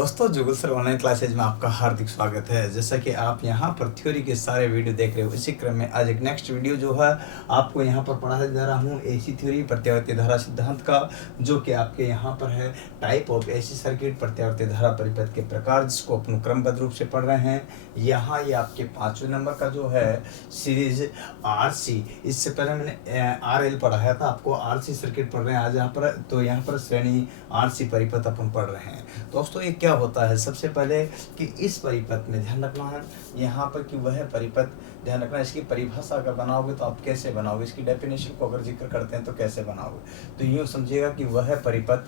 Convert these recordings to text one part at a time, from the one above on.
दोस्तों जुगल sir online classes में आपका हार्दिक स्वागत है। जैसा कि आप यहाँ पर थ्योरी के सारे वीडियो देख रहे हो, इसी क्रम में आज एक नेक्स्ट वीडियो जो है आपको यहाँ पर पढ़ाने जा रहा हूँ एसी थ्योरी प्रत्यावर्ती धारा सिद्धांत का, जो कि आपके यहाँ पर है टाइप ऑफ एसी सर्किट प्रत्यावर्ती धारा परिपथ के प्रकार, जिसको अपन क्रमबद्ध रूप से पढ़ रहे हैं। यहाँ ये आपके 5वें नंबर का जो है सीरीज आरसी, इससे पहले मैंने आरएल पढ़ाया था, आपको आरसी सर्किट पढ़ रहे हैं आज यहाँ पर। तो यहाँ पर श्रेणी आरसी परिपथ अपन पढ़ रहे हैं। दोस्तों ये क्या होता है, सबसे पहले कि इस परिपथ में ध्यान रखना है यहाँ पर कि वह परिपथ, ध्यान रखना इसकी परिभाषा अगर बनाओगे तो आप कैसे बनाओगे, इसकी डेफिनेशन को अगर जिक्र करते हैं तो कैसे बनाओगे। तो यूँ समझिएगा कि वह परिपथ,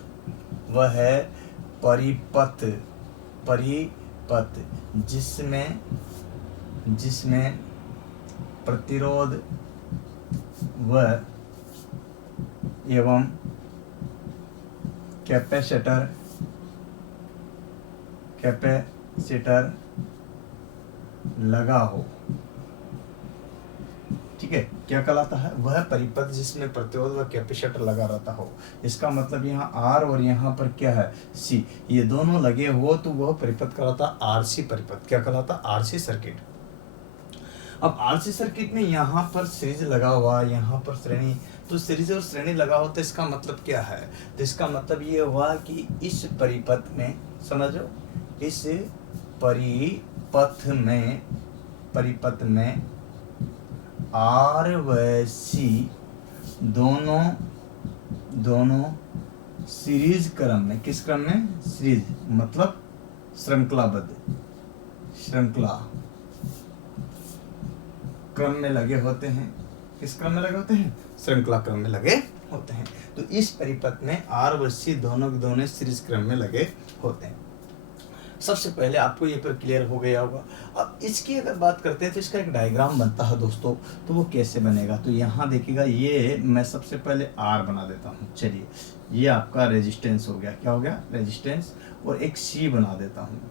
वह परिपथ जिसमें प्रतिरोध व एवं कैपेसिटर लगा हो। ठीक है, क्या कहलाता है, वह परिपथ जिसमें प्रतिरोध व कैपेसिटर लगा रहता हो। इसका मतलब यहाँ आर और यहाँ पर क्या है सी, ये दोनों लगे हो तो वह परिपथ कहलाता आरसी परिपथ। क्या कहलाता, आरसी सर्किट। अब आरसी सर्किट में यहाँ पर सीरीज लगा हुआ, यहाँ पर श्रेणी, तो सीरीज और श्रेणी लगा हो तो इसका मतलब क्या है, तो इसका मतलब ये हुआ कि इस परिपथ में, समझो, इस परिपथ में आर व सी दोनों सीरीज क्रम में, किस क्रम में, सीरीज मतलब श्रृंखला क्रम में लगे होते हैं। किस क्रम में लगे होते हैं, श्रृंखला क्रम में लगे होते हैं। तो इस परिपथ में आर व सी दोनों सीरीज क्रम में लगे होते हैं। सबसे पहले आपको ये पर क्लियर हो गया होगा। अब इसकी अगर बात करते हैं तो इसका एक डायग्राम बनता है दोस्तों, तो वो कैसे बनेगा, तो यहाँ देखिएगा, ये मैं सबसे पहले आर बना देता हूँ। चलिए, ये आपका रेजिस्टेंस हो गया, क्या हो गया, रेजिस्टेंस, और एक सी बना देता हूँ।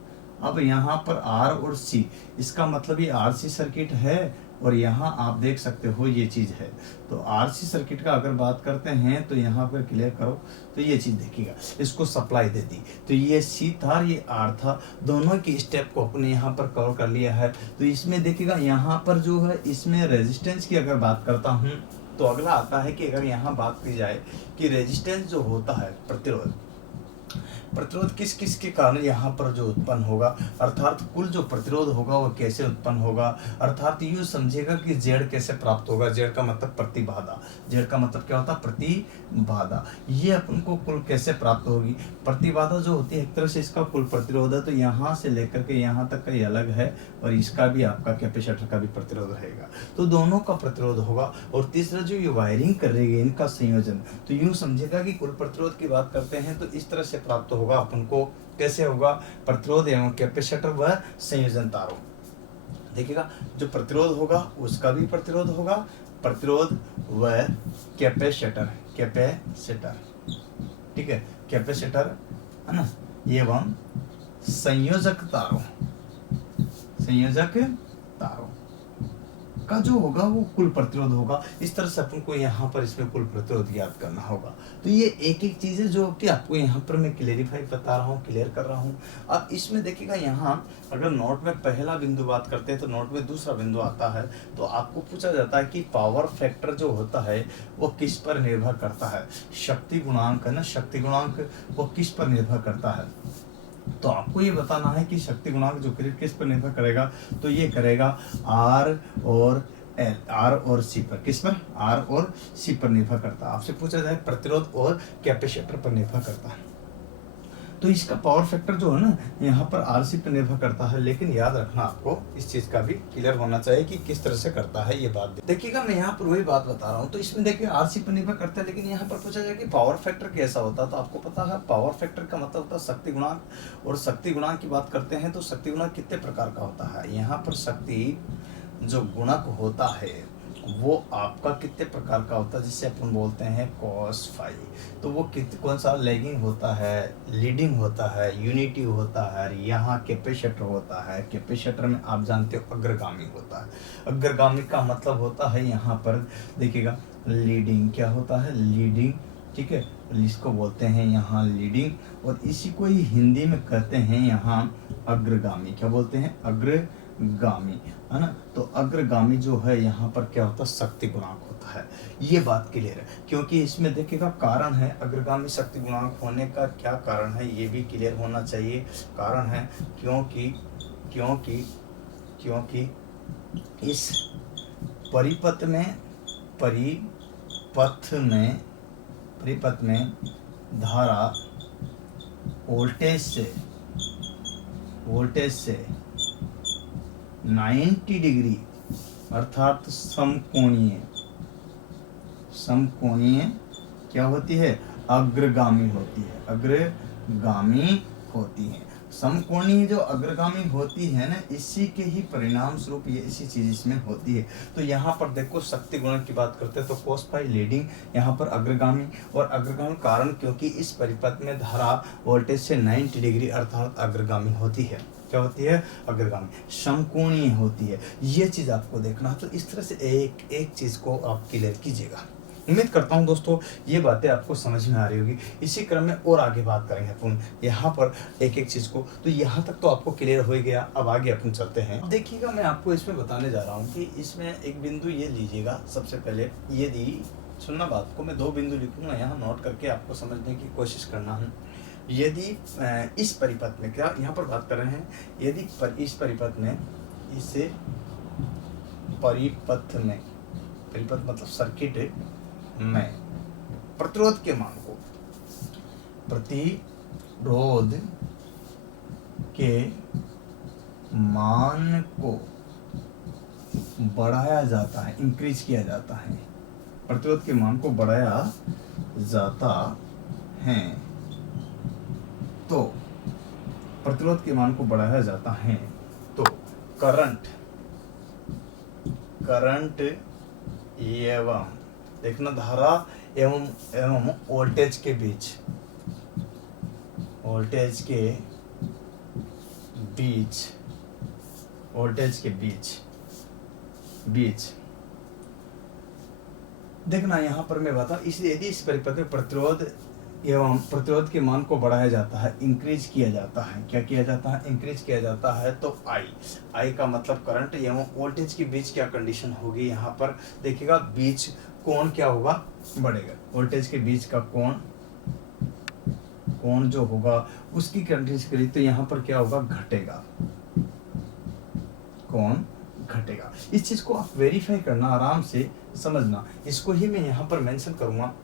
अब यहाँ पर आर और सी, इसका मतलब ये आरसी सर्किट है, और यहाँ आप देख सकते हो ये चीज़ है। तो आरसी सर्किट का अगर बात करते हैं तो यहाँ पर क्लियर करो, तो ये चीज़ देखिएगा, इसको सप्लाई दे दी, तो ये सी था, ये आर था, दोनों की स्टेप को अपने यहाँ पर कवर कर लिया है। तो इसमें देखिएगा यहाँ पर जो है, इसमें रेजिस्टेंस की अगर बात करता हूँ तो अगला आता है कि अगर यहाँ बात की जाए कि रेजिस्टेंस जो होता है, प्रतिरोध किस किस के कारण यहाँ पर जो उत्पन्न होगा, अर्थात कुल जो प्रतिरोध होगा वो कैसे उत्पन्न होगा, अर्थात यूँ समझिएगा कि जेड कैसे प्राप्त होगा। जेड का मतलब प्रतिबाधा, जेड का मतलब क्या होता है, प्रतिबाधा। ये अपन को कुल कैसे प्राप्त होगी, प्रतिबाधा जो होती है एक तरह से इसका कुल प्रतिरोध है, तो यहाँ से लेकर के यहाँ तक का ये अलग है, और इसका भी आपका कैपेसिटर का भी प्रतिरोध रहेगा, तो दोनों का प्रतिरोध होगा। और तीसरा जो ये वायरिंग कर रही है, इनका संयोजन, तो यूँ समझिएगा कि कुल प्रतिरोध की बात करते हैं तो इस तरह से प्राप्त होगा अपन को। कैसे होगा, प्रतिरोध एवं कैपेसिटर व संयोजन तारों। देखिएगा, जो प्रतिरोध होगा उसका भी प्रतिरोध होगा, प्रतिरोध व कैपेसिटर, ठीक है, कैपेसिटर है ना, एवं संयोजक तारों का जो होगा वो कुल प्रतिरोध होगा। इस तरह से अपन को यहाँ पर इसमें कुल प्रतिरोध याद करना होगा। तो ये एक एक चीजें जो कि आपको यहाँ पर मैं क्लियरिफाई बता रहा हूँ, क्लियर कर रहा हूँ। अब इसमें देखिएगा, यहाँ अगर नोट में पहला बिंदु बात करते हैं तो नोट में दूसरा बिंदु आता है, तो आपको पूछा जाता है कि पावर फैक्टर जो होता है वो किस पर निर्भर करता है, शक्ति गुणांक है ना, शक्ति गुणांक वो किस पर निर्भर करता है। तो आपको ये बताना है कि शक्ति गुणांक जो किस पर निर्भर करेगा, तो ये करेगा आर और सी पर। किस पर, आर और सी पर निर्भर करता है। आपसे पूछा जाए प्रतिरोध और कैपेसिटर पर निर्भर करता है, तो इसका पावर फैक्टर जो है ना यहाँ पर आरसी पर निर्भर करता है। लेकिन याद रखना, आपको इस चीज का भी क्लियर होना चाहिए कि किस तरह से करता है ये बात। देखिएगा, मैं यहाँ पर वही बात बता रहा हूँ, तो इसमें देखिए आरसी पर निर्भर करता है, लेकिन यहाँ पर पूछा जाए कि पावर फैक्टर कैसा होता है, तो आपको पता है पावर फैक्टर का मतलब होता है शक्ति गुणांक। और शक्ति गुणांक की बात करते हैं तो शक्ति गुणांक कितने प्रकार का होता है, यहाँ पर शक्ति जो गुणक होता है वो आपका कितने प्रकार का होता है, जिसे अपन बोलते हैं cos फाई। तो वो कौन सा, लैगिंग होता है, लीडिंग होता है, यूनिटी होता है, यहाँ कैपेसिटर होता है। कैपेसिटर में आप जानते हो अग्रगामी होता है। अग्रगामी का मतलब होता है यहाँ पर देखिएगा लीडिंग, क्या होता है, लीडिंग, ठीक है, इसको बोलते हैं यहाँ लीडिंग, और इसी को ही हिंदी में कहते हैं यहाँ अग्रगामी। क्या बोलते हैं? अग्रगामी, है ना। तो अग्रगामी जो है यहाँ पर क्या होता है? शक्ति गुणांक होता है। ये बात क्लियर है, क्योंकि इसमें देखिएगा कारण है अग्रगामी शक्ति गुणांक होने का। क्या कारण है ये भी क्लियर होना चाहिए। कारण है क्योंकि क्योंकि क्योंकि इस परिपथ में धारा वोल्टेज से 90 डिग्री अर्थात समकोणीय क्या होती है? अग्रगामी होती है। समकोणीय जो अग्रगामी होती है ना, इसी के ही परिणाम स्वरूप ये इसी चीज इसमें होती है। तो यहाँ पर देखो शक्ति गुणक की बात करते हैं तो cos फाई लीडिंग, यहाँ पर अग्रगामी, और अग्रगामी कारण क्योंकि इस परिपथ में धारा वोल्टेज से 90 डिग्री अर्थात अग्रगामी होती है। क्या होती है? अग्रगामी, समकोणीय होती है। ये चीज आपको देखना। तो इस तरह से एक एक चीज को आप क्लियर कीजिएगा। उम्मीद करता हूं दोस्तों ये बातें आपको समझ में आ रही होगी। इसी क्रम में और आगे बात करेंगे अपन यहाँ पर एक एक चीज को। तो यहाँ तक तो आपको क्लियर हो गया। अब आगे अपन चलते हैं। देखिएगा मैं आपको इसमें बताने जा रहा हूँ कि इसमें एक बिंदु ये लीजिएगा। सबसे पहले यदि सुनना बात को, मैं 2 बिंदु लिखूंगा यहाँ, नोट करके आपको समझने की कोशिश करना है। यदि इस परिपथ में, क्या यहाँ पर बात कर रहे हैं, यदि इस परिपथ में, इसे परिपथ मतलब सर्किट में प्रतिरोध के मान को बढ़ाया जाता है, इंक्रीज किया जाता है। प्रतिरोध के मान को बढ़ाया जाता है तो प्रतिरोध के मान को बढ़ाया जाता है तो करंट एवं, देखना, धारा एवं वोल्टेज के बीच देखना यहाँ पर मैं बता, इसलिए यदि इस परिपथ में प्रतिरोध के मान को बढ़ाया जाता है, इंक्रीज किया जाता है। क्या किया जाता है? इंक्रीज किया जाता है। तो आई का मतलब करंट एवं वोल्टेज के बीच क्या कंडीशन होगी? यहाँ पर देखिएगा, बीच कोण क्या होगा? बढ़ेगा। वोल्टेज के बीच का कोण जो होगा उसकी कंडीशन करी तो यहाँ पर क्या होगा? घटेगा, कोण घटेगा। इस चीज को आप वेरीफाई करना, आराम से समझना। इसको ही मैं यहाँ पर मेंशन करूंगा।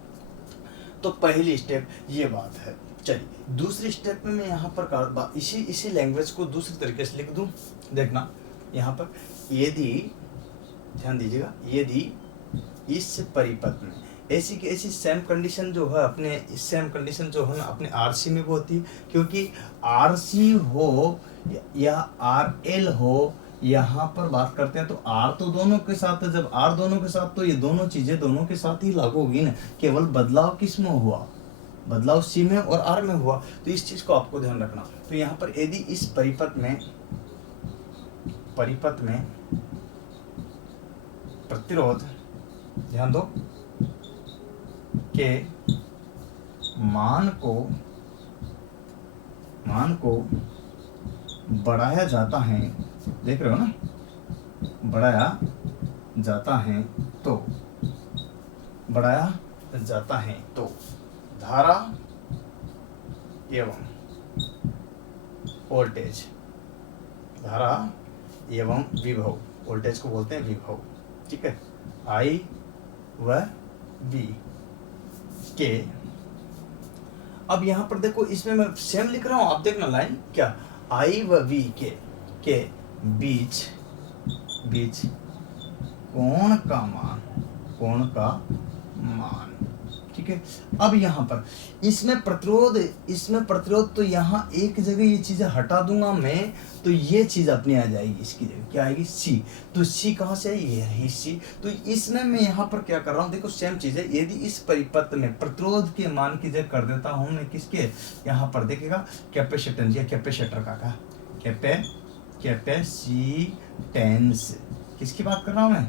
तो पहली स्टेप ये बात है। चलिए दूसरी स्टेप में मैं यहाँ पर इसी लैंग्वेज को दूसरी तरीके से लिख दूं। देखना यहाँ पर, यदि ध्यान दीजिएगा, यदि इस परिपथ में ऐसी की ऐसी सेम कंडीशन जो है अपने आरसी में भी होती है, क्योंकि आरसी हो या आरएल हो, यहाँ पर बात करते हैं तो आर तो दोनों के साथ है। जब आर दोनों के साथ, तो ये दोनों चीजें दोनों के साथ ही लागू होगी ना। केवल बदलाव किस में हुआ? बदलाव सी में और आर में हुआ। तो इस चीज को आपको ध्यान रखना। तो यहाँ पर यदि इस परिपथ में प्रतिरोध, ध्यान दो, के मान को बढ़ाया जाता है, देख रहे हो ना, बढ़ाया जाता है तो धारा एवं विभव, वोल्टेज को बोलते हैं विभव, ठीक है, आई व वी के। अब यहाँ पर देखो, इसमें मैं सेम लिख रहा हूं, आप देखना लाइन क्या, आई व वी के बीच कोण का मान, ठीक है। अब यहाँ पर इसमें प्रतिरोध तो यहाँ एक जगह ये चीजें हटा दूंगा मैं, तो ये चीज अपनी आ जाएगी। इसकी जगह क्या आएगी? सी। तो सी कहाँ से है? ये रही सी। तो इसमें मैं यहाँ पर क्या कर रहा हूँ, देखो सेम चीज है। यदि इस परिपथ में प्रतिरोध के मान की जगह कर देता हूँ मैं किसके, यहाँ पर देखिएगा कैपेसिटेंस या कैपेसिटर का कैपेसिटेंस, किसकी बात कर रहा हूँ मैं?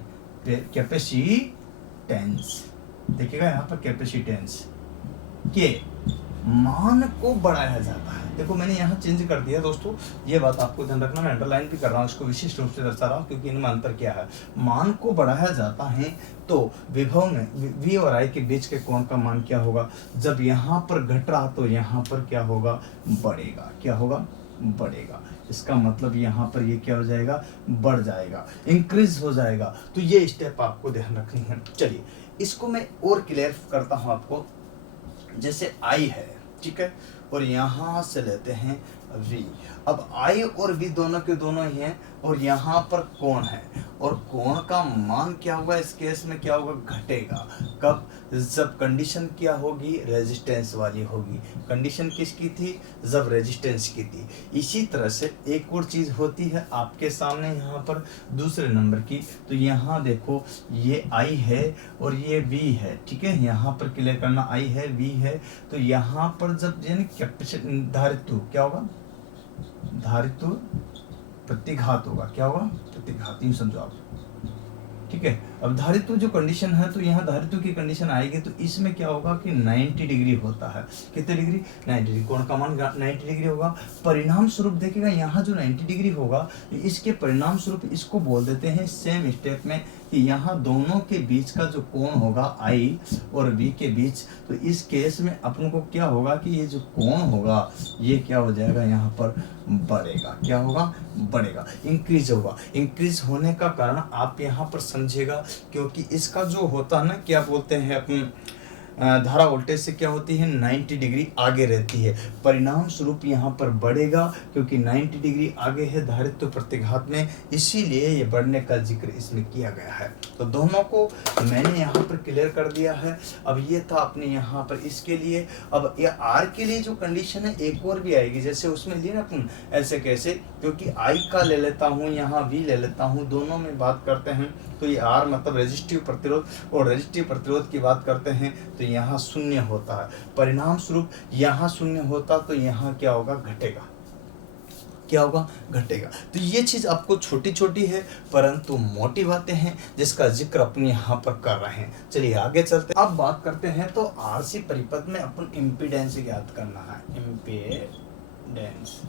कैपेसिटेंस, देखिएगा यहाँ पर कैपेसिटेंस, के मान को बढ़ाया जाता है। देखो मैंने यहाँ चेंज कर दिया दोस्तों, ये बात आपको ध्यान रखना, मैं अंडरलाइन भी कर रहा हूँ, इसको विशिष्ट रूप से दर्शा रहा हूँ क्योंकि इनमें अंतर क्या है। मान को बढ़ाया जाता है तो विभव में v और I के बीच के कोण का मान क्या होगा, जब यहाँ पर घट रहा तो यहाँ पर क्या होगा, बढ़ेगा। क्या होगा, बढ़ेगा। इसका मतलब यहाँ पर ये क्या हो जाएगा, बढ़ जाएगा, इंक्रीज हो जाएगा। तो ये स्टेप आपको ध्यान रखनी है। चलिए इसको मैं और क्लियर करता हूँ आपको। जैसे I है, ठीक है, और यहाँ से लेते हैं V। अब I और V दोनों के दोनों ही हैं और यहाँ पर कोण है, और कोण का मान क्या होगा, इस केस में क्या होगा, घटेगा। कब, जब कंडीशन क्या होगी, रेजिस्टेंस वाली होगी। कंडीशन किसकी थी, जब रेजिस्टेंस की थी। इसी तरह से एक और चीज होती है आपके सामने यहाँ पर दूसरे नंबर की। तो यहाँ देखो ये I है और ये V है, ठीक है, यहाँ पर क्लियर करना, I है V है। तो यहाँ पर जब यानी कैपेसिटी धारित्व क्या होगा, धारित्व प्रतिघात होगा। क्या होगा, प्रतिघात, यूं समझो आप, ठीक है। अब धारित्व जो कंडीशन है, तो यहाँ धारित्व की कंडीशन आएगी तो इसमें क्या होगा कि 90 डिग्री होता है। कितने डिग्री, 90 डिग्री। कोण का मान 90 डिग्री होगा। परिणाम स्वरूप देखिएगा यहाँ जो 90 डिग्री होगा, इसके परिणाम स्वरूप इसको बोल देते हैं सेम स्टेप में कि यहाँ दोनों के बीच का जो कोण होगा I और V के बीच, तो इस केस में अपन को क्या होगा कि ये जो कोण होगा ये क्या हो जाएगा, यहाँ पर बढ़ेगा। क्या होगा, बढ़ेगा, इंक्रीज होगा। इंक्रीज होने का कारण आप यहाँ पर समझेगा, क्योंकि इसका जो होता है ना, क्या बोलते हैं अपन, धारा वोल्टेज से क्या होती है, 90 डिग्री आगे रहती है। परिणाम स्वरूप यहाँ पर बढ़ेगा क्योंकि 90 डिग्री आगे है धारित्व प्रतिघात में, इसीलिए ये बढ़ने का जिक्र इसमें किया गया है। तो दोनों को मैंने यहाँ पर क्लियर कर दिया है। अब ये था अपने यहाँ पर इसके लिए। अब ये R के लिए जो कंडीशन है एक और भी आएगी, जैसे उसमें लिए ना अपन ऐसे कैसे, क्योंकि I का ले लेता हूँ, यहाँ V ले लेता हूँ, दोनों में बात करते हैं तो ये R मतलब रेजिस्टिव प्रतिरोध, और रेजिस्टिव प्रतिरोध की बात करते हैं तो यहाँ शून्य होता है। परिणाम स्वरूप यहाँ शून्य होता तो यहाँ क्या होगा, घटेगा। क्या होगा, घटेगा। तो ये चीज आपको छोटी छोटी है परंतु मोटी बातें हैं जिसका जिक्र अपन यहाँ पर कर रहे हैं। चलिए आगे चलते हैं। अब बात करते हैं तो RC परिपथ में अपन इम्पीडेंस ज्ञात करना है। इम्पीडेंस,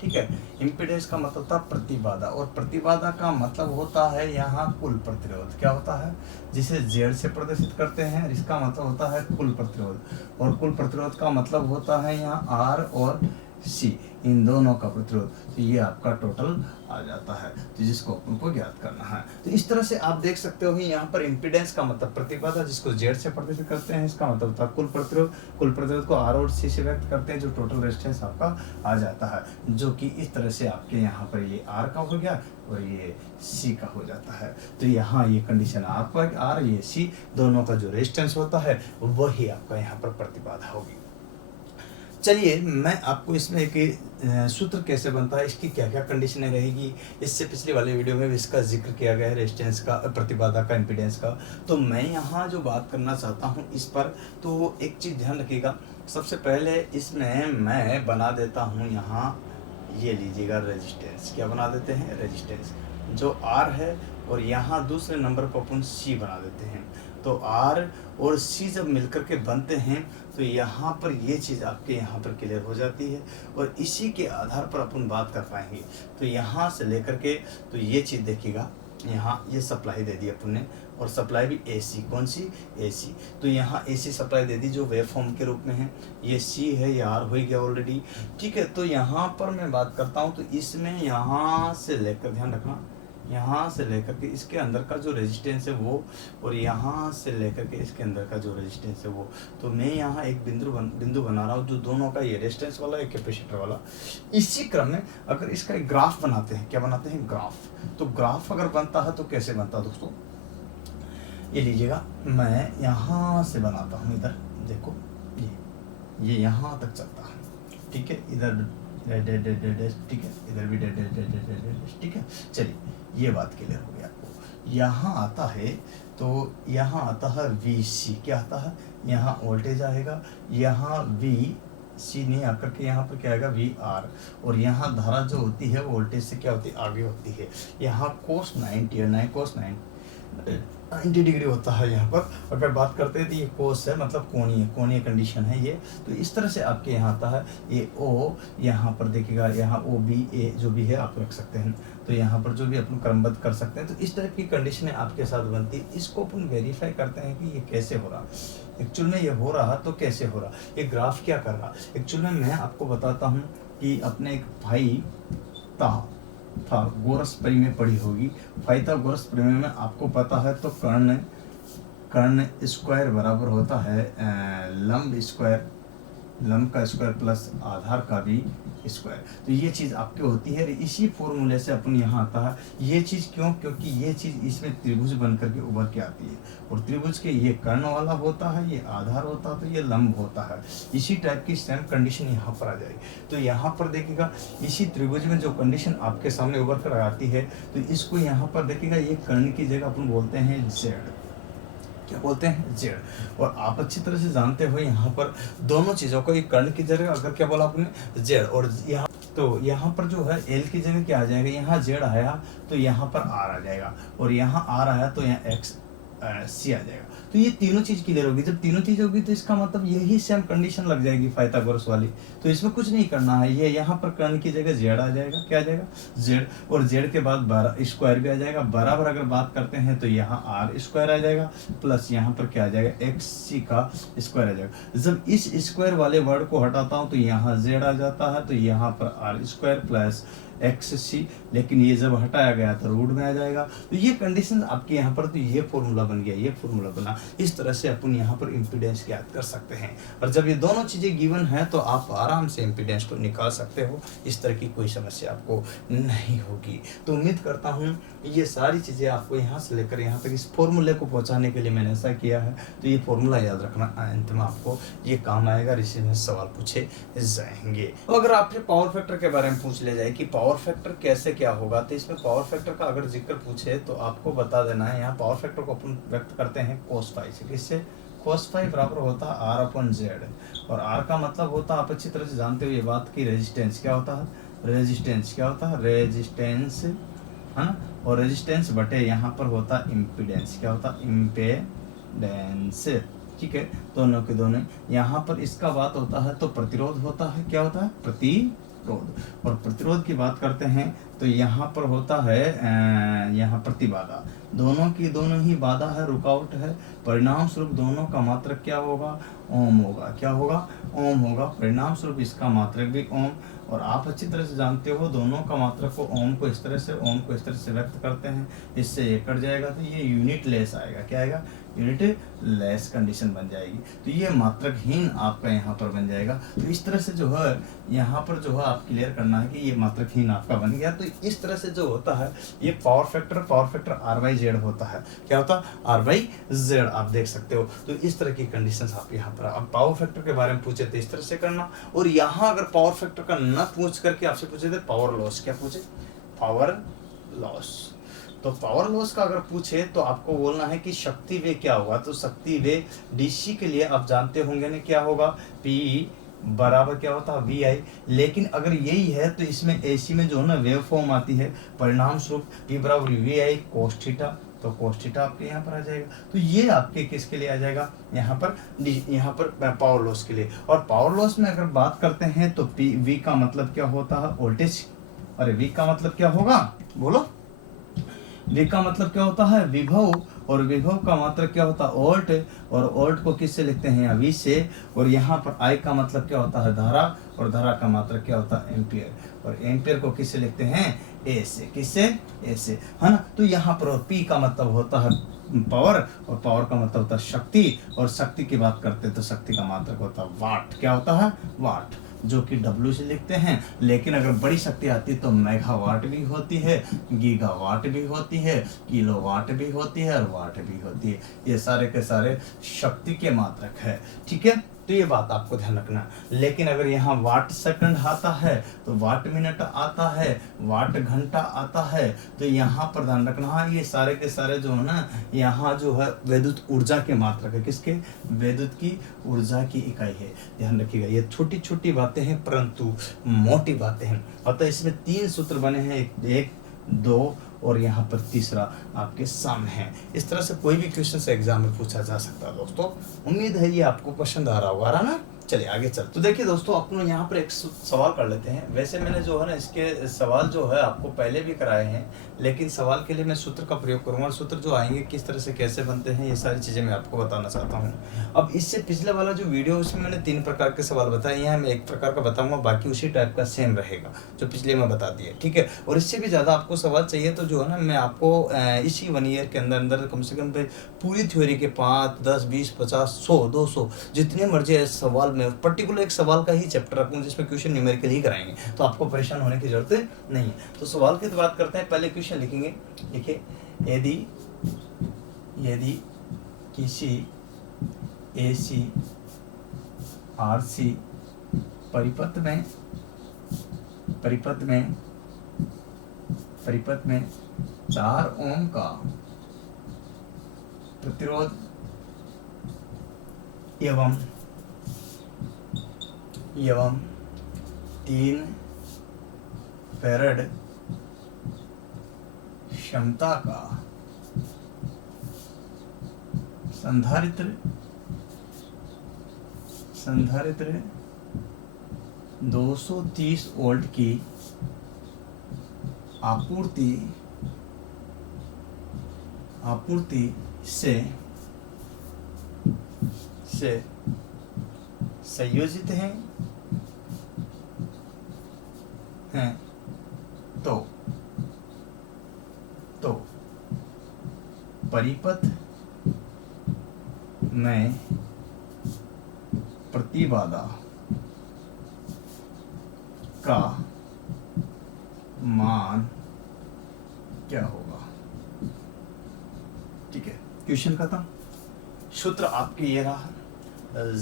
ठीक है। इम्पीडेंस का मतलब था प्रतिबाधा, और प्रतिबाधा का मतलब होता है यहाँ कुल प्रतिरोध। क्या होता है, जिसे Z से प्रदर्शित करते हैं, इसका मतलब होता है कुल प्रतिरोध, और कुल प्रतिरोध का मतलब होता है यहाँ R और C, इन दोनों का प्रतिरोध। तो ये आपका टोटल आ जाता है, तो जिसको अपन को ज्ञात करना है। तो इस तरह से आप देख सकते हो यहाँ पर इम्पीडेंस का मतलब प्रतिबाधा, जिसको Z से प्रदर्शित करते हैं, इसका मतलब होता है कुल प्रतिरोध। कुल प्रतिरोध को R और C से व्यक्त करते हैं, जो टोटल रेजिस्टेंस आपका आ जाता है, जो कि इस तरह से आपके यहाँ पर ये R का हो गया और ये C का हो जाता है। तो यहाँ ये कंडीशन आपका R, ये C, दोनों का जो रेजिस्टेंस होता है वही आपका यहाँ पर प्रतिबाधा होगी। चलिए मैं आपको इसमें एक सूत्र कैसे बनता है, इसकी क्या क्या कंडीशनें रहेगी, इससे पिछले वाले वीडियो में भी इसका जिक्र किया गया है, रेजिस्टेंस का, प्रतिबाधा का, इम्पीडेंस का। तो मैं यहाँ जो बात करना चाहता हूँ इस पर, तो एक चीज़ ध्यान रखिएगा। सबसे पहले इसमें मैं बना देता हूँ यहाँ, ये लीजिएगा रेजिस्टेंस। क्या बना देते हैं, रेजिस्टेंस, जो R है, और यहाँ दूसरे नंबर पर अपन C बना देते हैं। तो R और C जब मिलकर के बनते हैं तो यहाँ पर ये चीज़ आपके यहाँ पर क्लियर हो जाती है, और इसी के आधार पर अपन बात कर पाएंगे। तो यहाँ से लेकर के, तो ये चीज़ देखिएगा, यहाँ ये सप्लाई दे दी अपन ने, और सप्लाई भी AC, कौन सी, AC। तो यहाँ AC सप्लाई दे दी जो वेव फॉर्म के रूप में है, ये C है, ये R हो गया ऑलरेडी, ठीक है। तो यहाँ पर मैं बात करता हूँ, तो इसमें यहाँ से लेकर, ध्यान रखना, यहाँ से लेकर के इसके अंदर का जो रेजिस्टेंस है वो, और यहाँ से लेकर के इसके अंदर का जो रेजिस्टेंस है वो। तो मैं यहाँ एक बिंदु बना रहा हूँ जो दोनों का, ये रेजिस्टेंस वाला, एक कैपेसिटर वाला। इसी क्रम में अगर इसका एक ग्राफ बनाते हैं, क्या बनाते हैं, ग्राफ। तो ग्राफ अगर बनता है तो कैसे बनता है दोस्तों, ये लीजिएगा, मैं यहाँ से बनाता हूँ, इधर देखो, ये यहाँ तक चलता है, ठीक है, इधर ठीक है, इधर भी ठीक है। चलिए ये बात क्लियर हो गया आपको। यहाँ आता है, तो यहाँ आता है VC, क्या आता है, यहाँ वोल्टेज आएगा, यहाँ VC नहीं आकर के यहाँ पर क्या आएगा, VR, और यहाँ धारा जो होती है वोल्टेज से क्या होती है, आगे होती है। यहाँ cos 90 और 9 cos 90 90 डिग्री होता है यहाँ पर। अगर बात करते हैं तो ये कोस है, मतलब कोणीय कंडीशन है ये। तो इस तरह से आपके यहाँ आता है ये ओ, यहाँ पर देखिएगा यहाँ ओ बी ए जो भी है आप रख सकते हैं। तो यहाँ पर जो भी अपन क्रमबद्ध कर सकते हैं। तो इस तरह की कंडीशन आपके साथ बनती है। इसको अपन वेरीफाई करते हैं कि ये कैसे हो रहा, एक्चुअल में ये हो रहा तो कैसे हो रहा, ये ग्राफ क्या कर रहा। एक्चुअल में मैं आपको बताता हूँ कि अपने एक भाई था गोरसपरी में पढ़ी होगी, फाइथागोरस प्रमेय में आपको पता है। तो कर्ण स्क्वायर बराबर होता है लंब का स्क्वायर प्लस आधार का भी स्क्वायर। तो ये चीज़ आपके होती है। इसी फॉर्मूले से अपन यहाँ आता है ये चीज़। क्यों? क्योंकि ये चीज़ इसमें त्रिभुज बन करके उभर के आती है, और त्रिभुज के ये कर्ण वाला होता है, ये आधार होता है, तो ये लंब होता है। इसी टाइप की सेम कंडीशन यहाँ पर आ जाएगी। तो यहाँ पर देखिएगा इसी त्रिभुज में जो कंडीशन आपके सामने उभर कर आती है, तो इसको यहाँ पर देखिएगा ये कर्ण की जगह अपन बोलते हैं जेड। क्या बोलते हैं? जेड। और आप अच्छी तरह से जानते हो यहाँ पर दोनों चीज़ों को, एक कर्ण की जगह अगर क्या बोला आपने जेड, और यहाँ तो यहाँ पर जो है एल की जगह क्या आ जाएगा, यहाँ जेड आया तो यहाँ पर आर आ जाएगा, और यहाँ आर आया तो यहाँ एक्स सी आ जाएगा। तो ये तीनों चीज क्लियर होगी। जब तीनों चीज होगी तो इसका मतलब यही सेम कंडीशन लग जाएगी पाइथागोरस वाली। तो इसमें कुछ नहीं करना है, ये यहाँ पर कर्ण की जगह जेड आ जाएगा। क्या आ जाएगा? जेड। और जेड के बाद 12 स्क्वायर भी आ जाएगा। बराबर अगर बात करते हैं तो यहाँ आर स्क्वायर आ जाएगा, प्लस यहाँ पर क्या आ जाएगा, एक्स सी का स्क्वायर आ जाएगा। जब इस स्क्वायर वाले वर्ड को हटाता हूँ तो यहाँ जेड आ जाता है, तो यहाँ पर आर स्क्वायर प्लस एक्स सी, लेकिन ये जब हटाया गया तो रूट में आ जाएगा। तो ये कंडीशन आपके यहाँ पर, तो ये फॉर्मूला बन गया, ये फॉर्मूला बना। इस तरह से अपन यहाँ पर इम्पीडेंस ज्ञात कर सकते हैं। और जब ये दोनों चीज़ें गिवन है तो आप आराम से इम्पीडेंस को निकाल सकते हो। इस तरह की कोई समस्या आपको नहीं होगी। तो उम्मीद करता हूँ ये सारी चीज़ें आपको यहाँ से लेकर यहाँ तक इस फॉर्मूले को पहुँचाने के लिए मैंने ऐसा किया है। तो ये फॉर्मूला याद रखना, अंत में आपको ये काम आएगा, इसी में सवाल पूछे जाएंगे। तो अगर आपसे पावर फैक्टर के बारे में पूछ ले जाए कि पावर फैक्टर कैसे क्या होगा, तो इसमें पावर फैक्टर का अगर जिक्र पूछे तो आपको बता देना है, यहाँ पावर फैक्टर को अपन व्यक्त करते हैं cos फाई से। किससे? cos फाई बराबर होता है आर अपन जेड, और आर का मतलब होता है, आप अच्छी तरह से जानते हो ये बात की, रेजिस्टेंस। क्या होता है? रेजिस्टेंस। क्या होता है? रेजिस्टेंस, है ना। और रेजिस्टेंस बटे यहाँ पर होता है इम्पीडेंस। क्या होता है? इम्पीडेंस। ठीक है, दोनों के दोनों। यहाँ पर इसका बात होता है तो प्रतिरोध होता है। क्या होता है? प्रतिरोध। और प्रतिरोध की बात करते हैं तो यहाँ पर होता है यहाँ प्रतिबाधा। दोनों की दोनों ही बाधा है, रुकावट है। परिणाम स्वरूप दोनों का मात्रक क्या होगा? ओम होगा। क्या होगा? ओम होगा। परिणाम स्वरूप इसका मात्रक भी ओम। और आप अच्छी तरह से जानते हो दोनों का मात्रक को ओम को इस तरह से, ओम को इस तरह से व्यक्त करते हैं। इससे ये कट जाएगा तो ये यूनिट लेस आएगा। क्या आएगा? यूनिट लेस कंडीशन बन जाएगी। तो ये मात्रकहीन आपका यहाँ पर बन जाएगा। तो इस तरह से जो है यहाँ पर जो है आप क्लियर करना है कि ये मात्रकहीन आपका बन गया। तो इस तरह से जो होता है ये power factor R by Z होता है। क्या होता है? आर बाई जेड, आप देख सकते हो। तो इस तरह की कंडीशंस आप यहाँ पर, अब पावर फैक्टर के बारे में पूछे तो इस तरह से करना। और यहाँ अगर पावर फैक्टर का न पूछ करके आपसे पूछे थे पावर लॉस, क्या पूछे? Power loss. तो पावर लॉस का अगर पूछे तो आपको बोलना है कि शक्ति वे क्या होगा। तो शक्ति वे डीसी के लिए आप जानते होंगे ना क्या होगा, पी बराबर क्या होता है? वी आई। लेकिन अगर यही है तो इसमें एसी में जो है ना वेव फॉर्म आती है, परिणाम स्वरूप पी बराबर वी आई कोस थीटा। तो कोस थीटा आपके यहाँ पर आ जाएगा। तो ये आपके किसके लिए आ जाएगा? यहाँ पर पावर लॉस के लिए। और पावर लॉस में अगर बात करते हैं तो पी वी का मतलब क्या होता है? वोल्टेज। अरे वी का मतलब क्या होगा? बोलो। वी का मतलब क्या होता है? विभव। और विभव का मात्रक क्या होता है? वोल्ट। और वोल्ट को किससे लिखते हैं? वी से। और यहाँ पर आई का मतलब क्या होता है? धारा। और धारा का मात्रक क्या होता है? एम्पियर। और एम्पियर को किससे लिखते हैं? ए से। किससे? ए से, है ना। तो यहाँ पर पी का मतलब होता है पावर, और पावर का मतलब होता है शक्ति। और शक्ति की बात करते हैं तो शक्ति का मात्रक होता है वाट। क्या होता है? वाट, जो कि W से लिखते हैं। लेकिन अगर बड़ी शक्ति आती है तो मेगावाट भी होती है, गीगावाट भी होती है, किलोवाट भी होती है, और वाट भी होती है। ये सारे के सारे शक्ति के मात्रक है। ठीक है, तो ये बात आपको ध्यान रखना। लेकिन अगर यहाँ वाट सेकंड आता है तो वाट मिनट आता है, वाट घंटा आता है, तो यहाँ पर ध्यान रखना। हाँ, ये सारे के सारे जो है ना, यहाँ जो है वैद्युत ऊर्जा के मात्रक है। किसके? वैद्युत की ऊर्जा की इकाई है। ध्यान रखिएगा, ये छोटी छोटी बातें हैं परंतु मोटी बातें हैं। अतः इसमें 3 सूत्र बने हैं, 1, 2 और यहाँ पर तीसरा आपके सामने है। इस तरह से कोई भी क्वेश्चन एग्जाम में पूछा जा सकता है दोस्तों। उम्मीद है ये आपको पसंद आ रहा होगा, रहा ना। चलिए आगे चल। तो देखिए दोस्तों, अपन यहाँ पर एक सवाल कर लेते हैं। वैसे मैंने जो है ना इसके सवाल जो है आपको पहले भी कराए हैं, लेकिन सवाल के लिए मैं सूत्र का प्रयोग करूँगा, और सूत्र जो आएंगे किस तरह से कैसे बनते हैं ये सारी चीज़ें मैं आपको बताना चाहता हूँ। अब इससे पिछले वाला जो वीडियो उसमें मैंने 3 प्रकार के सवाल बताए, यहाँ मैं 1 प्रकार का बताऊँगा, बाकी उसी टाइप का सेम रहेगा जो पिछले में बता दिए, ठीक है। और इससे भी ज़्यादा आपको सवाल चाहिए तो जो है ना मैं आपको इसी 1 ईयर के अंदर अंदर कम से कम पूरी थ्योरी के 5, 10, 20, 50, 100, 200 जितने मर्जी सवाल में पर्टिकुलर एक सवाल का ही चैप्टर रखूँ जिसमें क्वेश्चन न्यूमेरिकल ही कराएंगे, तो आपको परेशान होने की जरूरत नहीं है। तो सवाल की तो बात करते हैं, पहले क्वेश्चन लिखेंगे। देखिए, यदि किसी AC RC परिपथ में 4 ओम का प्रतिरोध एवं 3 फैराड क्षमता का संधारित्र 230 वोल्ट की आपूर्ति से संयोजित हैं तो परिपथ में प्रतिबाधा का मान क्या होगा? ठीक है, क्वेश्चन खत्म। सूत्र आपके ये रहा,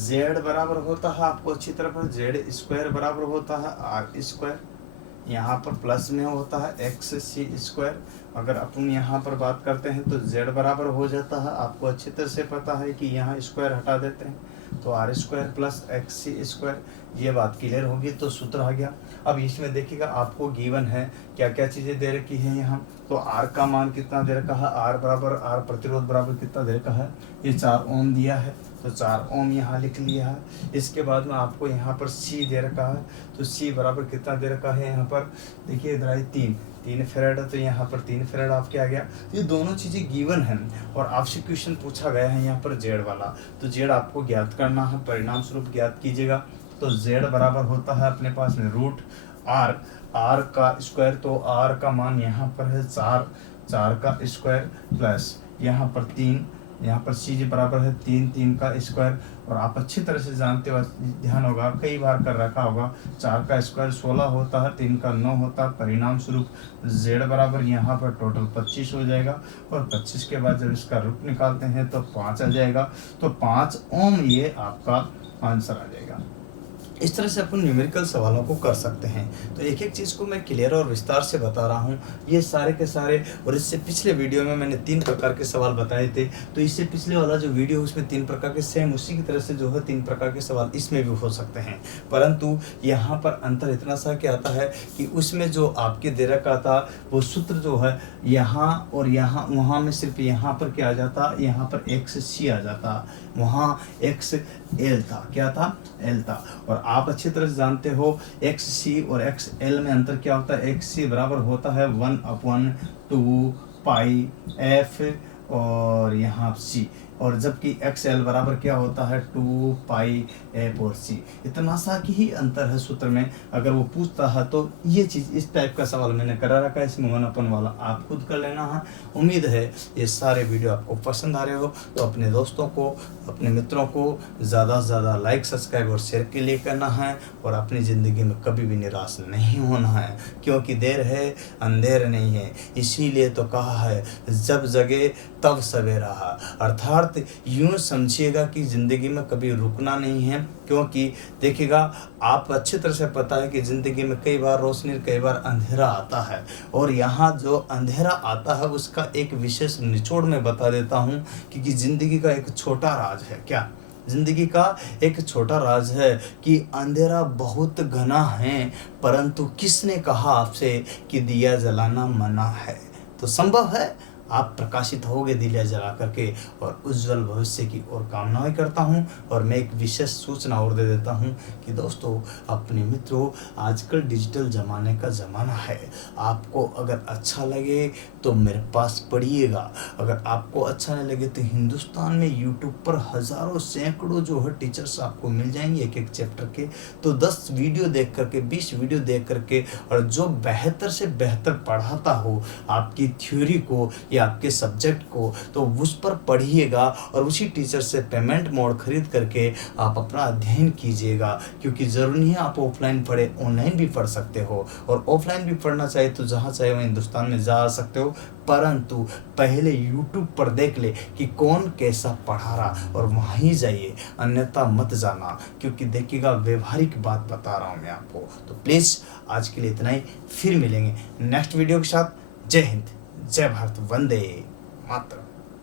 z बराबर होता है आपको अच्छी तरह z स्क्वायर बराबर होता है r², यहाँ पर प्लस में होता है xc²। अगर अपन यहाँ पर बात करते हैं तो z बराबर हो जाता है, आपको अच्छी तरह से पता है कि यहाँ स्क्वायर हटा देते हैं तो r² प्लस xc²। ये बात क्लियर होगी, तो सूत्र आ गया। अब इसमें देखिएगा आपको गिवन है क्या क्या चीज़ें दे रखी है यहाँ। तो R का मान कितना दे रखा है, R प्रतिरोध बराबर कितना दे रखा है, ये 4 ओम दिया है तो 4 ओम यहाँ लिख लिया है। इसके बाद में आपको यहाँ पर C दे रखा है, तो C बराबर कितना दे रखा है यहाँ पर, देखिए इधर आई 3 फैराड है, तो यहाँ पर 3 फैराड आपके आ गया। ये दोनों चीज़ें गिवन हैं और आपसे क्वेश्चन पूछा गया है यहाँ पर Z वाला, तो Z आपको ज्ञात करना है, परिणाम स्वरूप ज्ञात कीजिएगा। तो Z बराबर होता है अपने पास में रूट R का स्क्वायर, तो R का मान यहाँ पर है 4 का स्क्वायर प्लस यहाँ पर 3, यहाँ पर C बराबर है 3 का स्क्वायर। और आप अच्छी तरह से जानते हो, ध्यान होगा कई बार कर रखा होगा, 4 का स्क्वायर 16 होता है, 3 का 9 होता है। परिणाम स्वरूप Z बराबर यहाँ पर टोटल 25 हो जाएगा, और 25 के बाद जब इसका रूट निकालते हैं तो 5 आ जाएगा, तो 5 ओम ये आपका आंसर आ जाएगा। इस तरह से अपन न्यूमेरिकल सवालों को कर सकते हैं। तो एक एक चीज़ को मैं क्लियर और विस्तार से बता रहा हूँ, ये सारे के सारे। और इससे पिछले वीडियो में मैंने 3 प्रकार के सवाल बताए थे, तो इससे पिछले वाला जो वीडियो उसमें 3 प्रकार के सेम उसी की तरह से जो है 3 प्रकार के सवाल इसमें भी हो सकते हैं। परंतु यहाँ पर अंतर इतना सा क्या आता है कि उसमें जो आपके दे रखा था वो सूत्र जो है यहाँ और यहाँ, वहाँ में सिर्फ यहाँ पर क्या आ जाता, यहाँ पर XC आ जाता, वहाँ XL था, क्या था, L था। और आप अच्छी तरह से जानते हो XC और XL में अंतर क्या होता है। XC बराबर होता है 1/2 पाई F और यहाँ C, और जबकि XL बराबर क्या होता है 2 पाई F और C। इतना सा की ही अंतर है सूत्र में। अगर वो पूछता है तो ये चीज़, इस टाइप का सवाल मैंने करा रखा है, इसमें 1/1 वाला आप खुद कर लेना है। उम्मीद है ये सारे वीडियो आपको पसंद आ रहे हो, तो अपने दोस्तों को, अपने मित्रों को ज़्यादा से ज़्यादा लाइक, सब्सक्राइब और शेयर के लिए करना है। और अपनी ज़िंदगी में कभी भी निराश नहीं होना है, क्योंकि देर है अंधेर नहीं है। इसीलिए तो कहा है जब जगे तब सवेरा है। अर्थात यूँ समझिएगा कि ज़िंदगी में कभी रुकना नहीं है, क्योंकि देखिएगा आप अच्छी तरह से पता है कि ज़िंदगी में कई बार रोशनी, कई बार अंधेरा आता है। और यहाँ जो अंधेरा आता है उसका एक विशेष निचोड़ में बता देता हूँ, क्योंकि ज़िंदगी का एक छोटा राज है। क्या ज़िंदगी का एक छोटा राज है कि अंधेरा बहुत घना है, परंतु किसने कहा आपसे कि दिया जलाना मना है। तो तो संभव है आप प्रकाशित होगे दिया जला करके, और उज्जवल भविष्य की ओर कामनाएं करता हूं। और मैं एक विशेष सूचना और दे देता हूं कि दोस्तों, अपने मित्रों, आजकल डिजिटल ज़माने का ज़माना है। आपको अगर अच्छा लगे तो मेरे पास पढ़िएगा, अगर आपको अच्छा नहीं लगे तो हिंदुस्तान में यूट्यूब पर हज़ारों सैकड़ों जो है टीचर्स आपको मिल जाएंगे एक एक चैप्टर के। तो 10 वीडियो देख करके, 20 वीडियो देख करके, और जो बेहतर से बेहतर पढ़ाता हो आपकी थ्योरी को या आपके सब्जेक्ट को, तो उस पर पढ़िएगा और उसी टीचर से पेमेंट मोड खरीद करके आप अपना अध्ययन कीजिएगा। क्योंकि ज़रूरी नहीं है आप ऑफलाइन पढ़े, ऑनलाइन भी पढ़ सकते हो, और ऑफलाइन भी पढ़ना चाहे तो जहाँ चाहे वहाँ हिंदुस्तान में जा सकते हो। परंतु पहले यूट्यूब पर देख ले कि कौन कैसा पढ़ा रहा, और वहाँ ही जाइए, अन्यथा मत जाना। क्योंकि देखिएगा, व्यवहारिक बात बता रहा हूँ मैं आपको। तो प्लीज़ आज के लिए इतना ही, फिर मिलेंगे नेक्स्ट वीडियो के साथ। जय हिंद, जय भारत, वंदे मातरम।